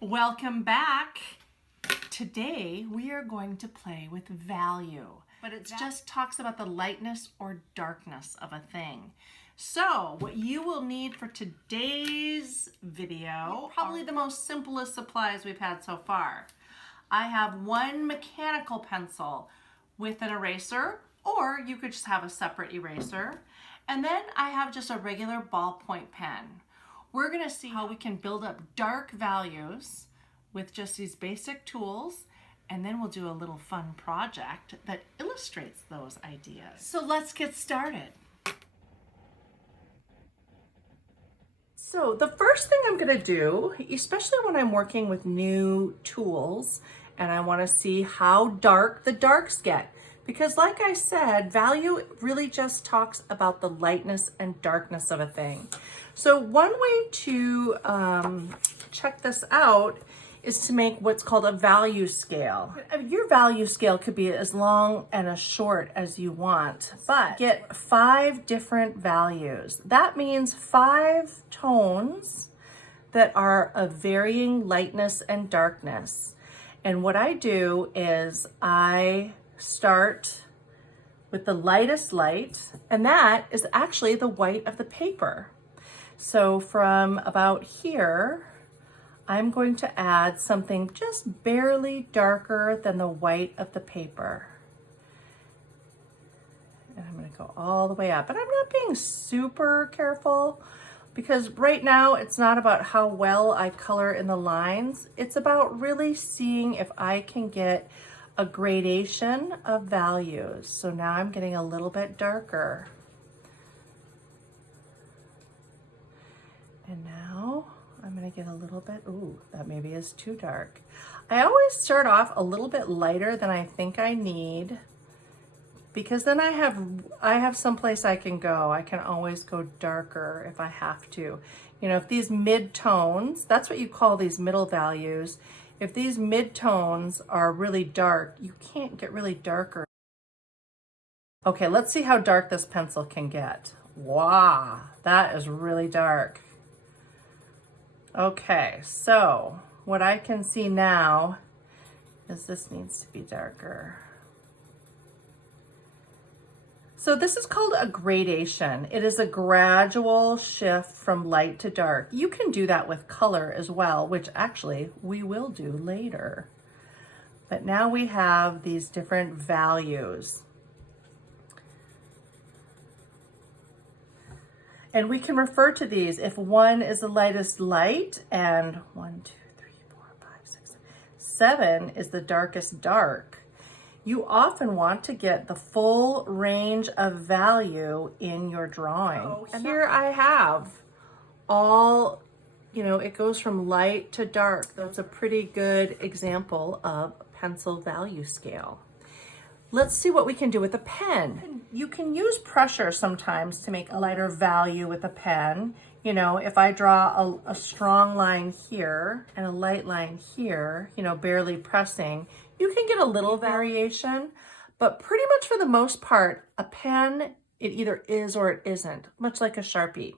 Welcome back. Today we are going to play with value, but it just talks about the lightness or darkness of a thing. So what you will need for today's video, probably the most simplest supplies we've had so far. I have one mechanical pencil with an eraser, or you could just have a separate eraser. And then I have just a regular ballpoint pen. We're gonna see how we can build up dark values with just these basic tools, and then we'll do a little fun project that illustrates those ideas. So let's get started. So the first thing I'm gonna do, especially when I'm working with new tools and I wanna see how dark the darks get, because like I said, value really just talks about the lightness and darkness of a thing. So one way to check this out is to make what's called a value scale. Your value scale could be as long and as short as you want, but get 5 different values. That means 5 tones that are of varying lightness and darkness. And what I do is I start with the lightest light, and that is actually the white of the paper. So from about here, I'm going to add something just barely darker than the white of the paper. And I'm going to go all the way up. And I'm not being super careful because right now it's not about how well I color in the lines. It's about really seeing if I can get a gradation of values. So now I'm getting a little bit darker. And now I'm gonna get a little bit, ooh, that maybe is too dark. I always start off a little bit lighter than I think I need, because then I have someplace I can go. I can always go darker if I have to. You know, if these mid-tones, that's what you call these middle values. If these mid-tones are really dark, you can't get really darker. Okay, let's see how dark this pencil can get. Wow, that is really dark. Okay, so what I can see now is this needs to be darker. So this is called a gradation. It is a gradual shift from light to dark. You can do that with color as well, which actually we will do later. But now we have these different values. And we can refer to these if 1 is the lightest light and 1, 2, 3, 4, 5, 6, 7 is the darkest dark. You often want to get the full range of value in your drawing. So here I have all, it goes from light to dark. That's a pretty good example of a pencil value scale. Let's see what we can do with a pen. You can use pressure sometimes to make a lighter value with a pen. If I draw a strong line here and a light line here, barely pressing, you can get a little variation, but pretty much for the most part, a pen, it either is or it isn't, much like a Sharpie.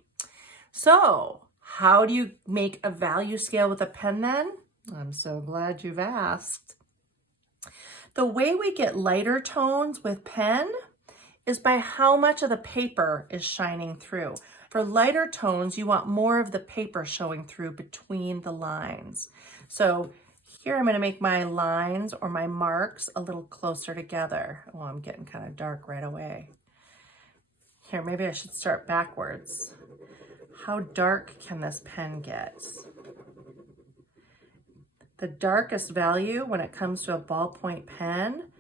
So how do you make a value scale with a pen then? I'm so glad you've asked. The way we get lighter tones with pen is by how much of the paper is shining through. For lighter tones, you want more of the paper showing through between the lines. So here I'm going to make my lines or my marks a little closer together. Oh, I'm getting kind of dark right away. Here, maybe I should start backwards. How dark can this pen get? The darkest value when it comes to a ballpoint pen,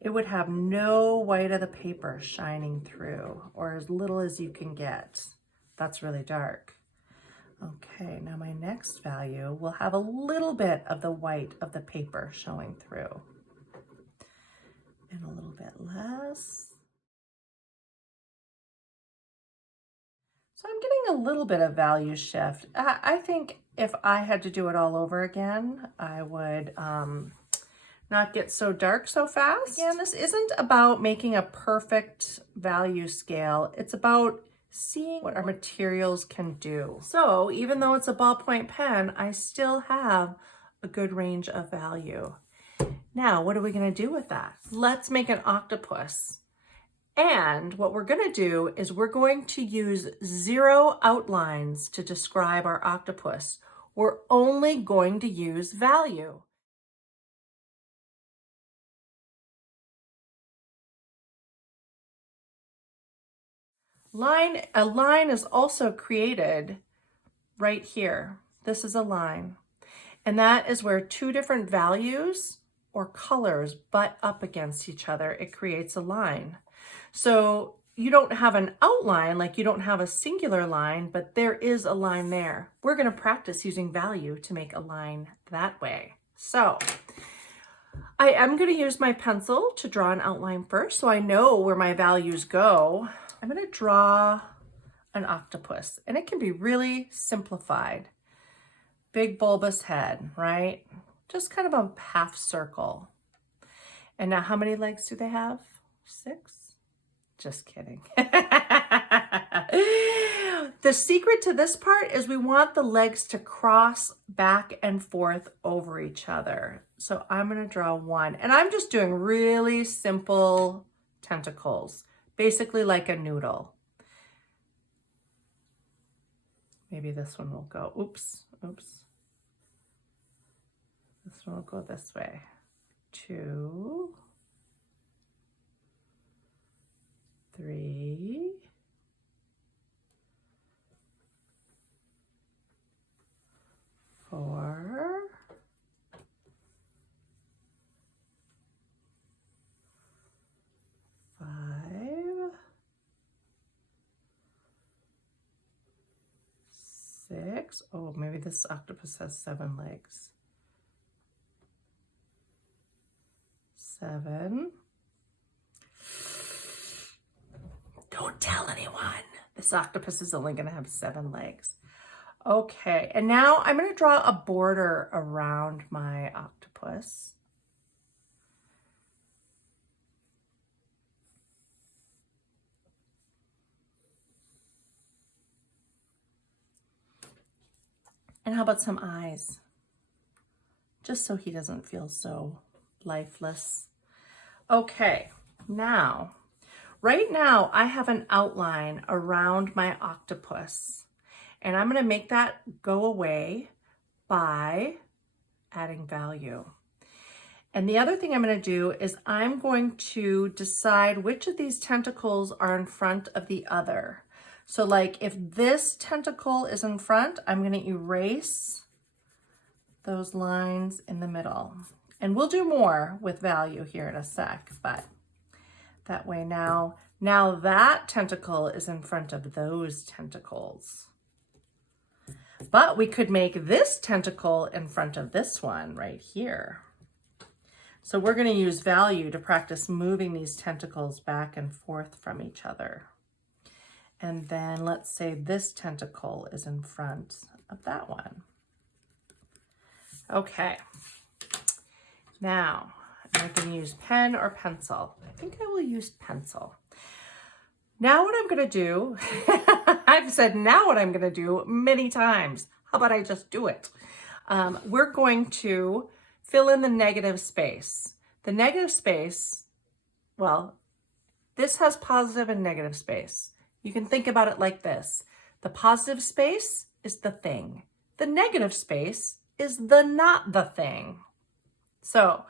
it would have no white of the paper shining through, or as little as you can get. That's really dark. Okay, now my next value will have a little bit of the white of the paper showing through. And a little bit less. So I'm getting a little bit of value shift. I think if I had to do it all over again, I would not get so dark so fast. Again, this isn't about making a perfect value scale. It's about seeing what our materials can do. So even though it's a ballpoint pen, I still have a good range of value. Now, what are we going to do with that? Let's make an octopus. And what we're going to do is we're going to use 0 outlines to describe our octopus. We're only going to use value. A line is also created right here. This is a line. And that is where 2 different values or colors butt up against each other. It creates a line. So you don't have an outline, like you don't have a singular line, but there is a line there. We're going to practice using value to make a line that way. So I am going to use my pencil to draw an outline first, so I know where my values go. I'm going to draw an octopus, and it can be really simplified. Big bulbous head, right? Just kind of a half circle. And now how many legs do they have? 6? Just kidding. The secret to this part is we want the legs to cross back and forth over each other. So I'm going to draw 1, and I'm just doing really simple tentacles, basically like a noodle. Maybe this one will go, oops. This one will go this way. 2, 3, 4, 5, 6. Oh, maybe this octopus has 7 legs. 7. Don't tell anyone. This octopus is only going to have 7 legs. Okay, and now I'm going to draw a border around my octopus. And how about some eyes? Just so he doesn't feel so lifeless. Okay, right now I have an outline around my octopus, and I'm going to make that go away by adding value. And the other thing I'm going to do is I'm going to decide which of these tentacles are in front of the other. So like if this tentacle is in front, I'm going to erase those lines in the middle. And we'll do more with value here in a sec, but that way now that tentacle is in front of those tentacles. But we could make this tentacle in front of this one right here. So we're going to use value to practice moving these tentacles back and forth from each other. And then let's say this tentacle is in front of that one. Okay. Now, I can use pen or pencil. I think I will use pencil. Now what I'm going to do, I've said now what I'm going to do many times. How about I just do it? We're going to fill in the negative space. The negative space, well, this has positive and negative space. You can think about it like this. The positive space is the thing. The negative space is the not the thing. So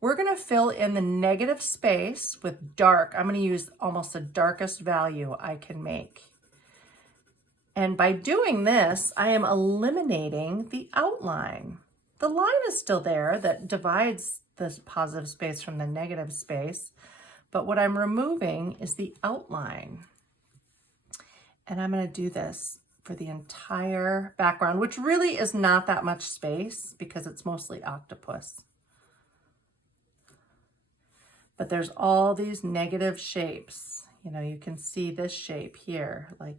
we're going to fill in the negative space with dark. I'm going to use almost the darkest value I can make. And by doing this, I am eliminating the outline. The line is still there that divides the positive space from the negative space, but what I'm removing is the outline. And I'm going to do this for the entire background, which really is not that much space because it's mostly octopus. But there's all these negative shapes. You know, you can see this shape here, like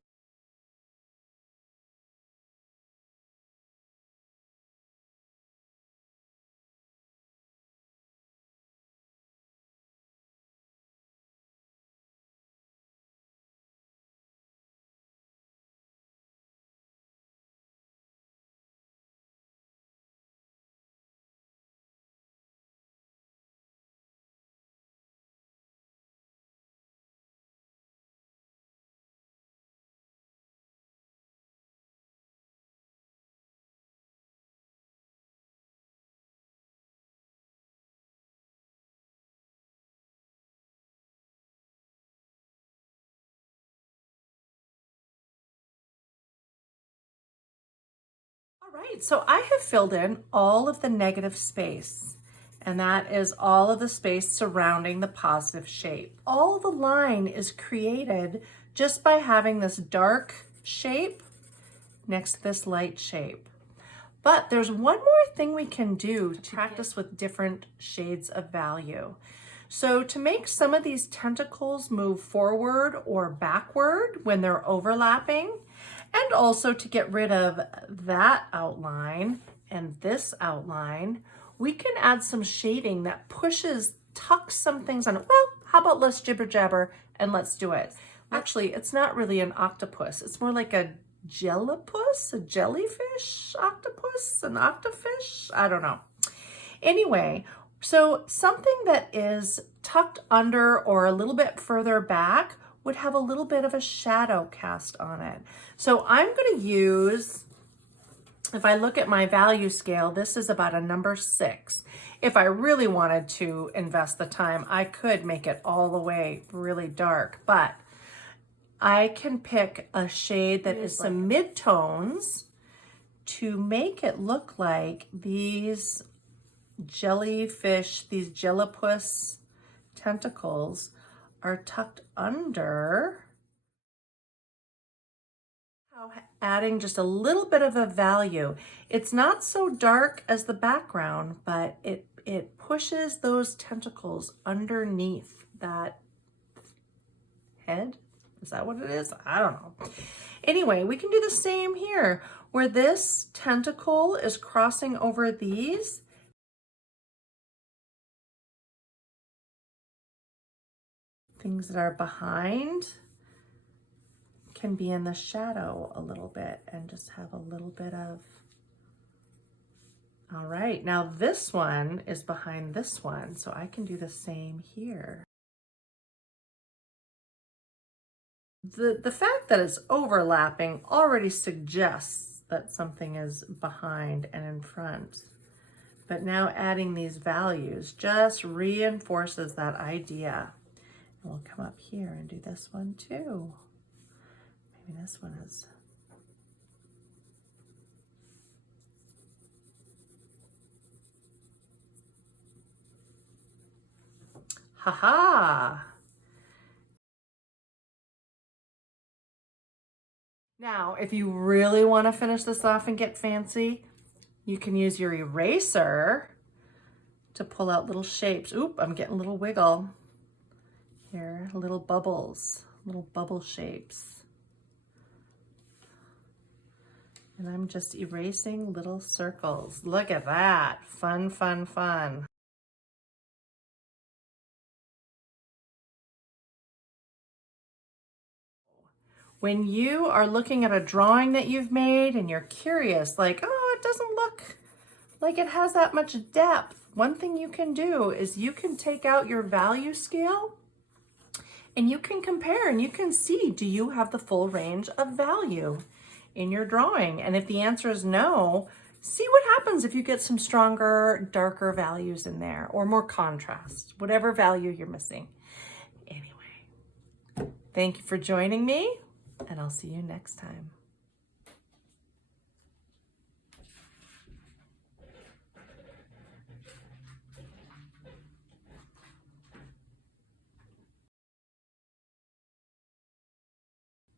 Right, so I have filled in all of the negative space, and that is all of the space surrounding the positive shape. All the line is created just by having this dark shape next to this light shape. But there's one more thing we can do to practice with different shades of value. So to make some of these tentacles move forward or backward when they're overlapping, and also to get rid of that outline and this outline, we can add some shading that tucks some things on it. Well, how about let's jibber jabber and let's do it. Actually, it's not really an octopus. It's more like a jellipus, a jellyfish octopus, an octofish, I don't know. Anyway, so something that is tucked under or a little bit further back would have a little bit of a shadow cast on it. So I'm going to use, if I look at my value scale, this is about a number 6. If I really wanted to invest the time, I could make it all the way really dark, but I can pick a shade that is some mid-tones to make it look like these jellyfish, these jellipus tentacles are tucked under. Adding just a little bit of a value. It's not so dark as the background, but it pushes those tentacles underneath that head. Is that what it is? I don't know. Anyway, we can do the same here, where this tentacle is crossing over these. Things that are behind can be in the shadow a little bit and just have a little bit of, all right, now this one is behind this one, so I can do the same here. The fact that it's overlapping already suggests that something is behind and in front. But now adding these values just reinforces that idea. And we'll come up here and do this one too. Maybe this one is. Ha-ha! Now, if you really want to finish this off and get fancy, you can use your eraser to pull out little shapes. Oop, I'm getting a little wiggle. Here, little bubbles, little bubble shapes. And I'm just erasing little circles. Look at that. Fun, fun, fun. When you are looking at a drawing that you've made and you're curious, like, oh, it doesn't look like it has that much depth, one thing you can do is you can take out your value scale and you can compare and you can see, do you have the full range of value in your drawing? And if the answer is no, see what happens if you get some stronger, darker values in there or more contrast, whatever value you're missing. Anyway, thank you for joining me, and I'll see you next time.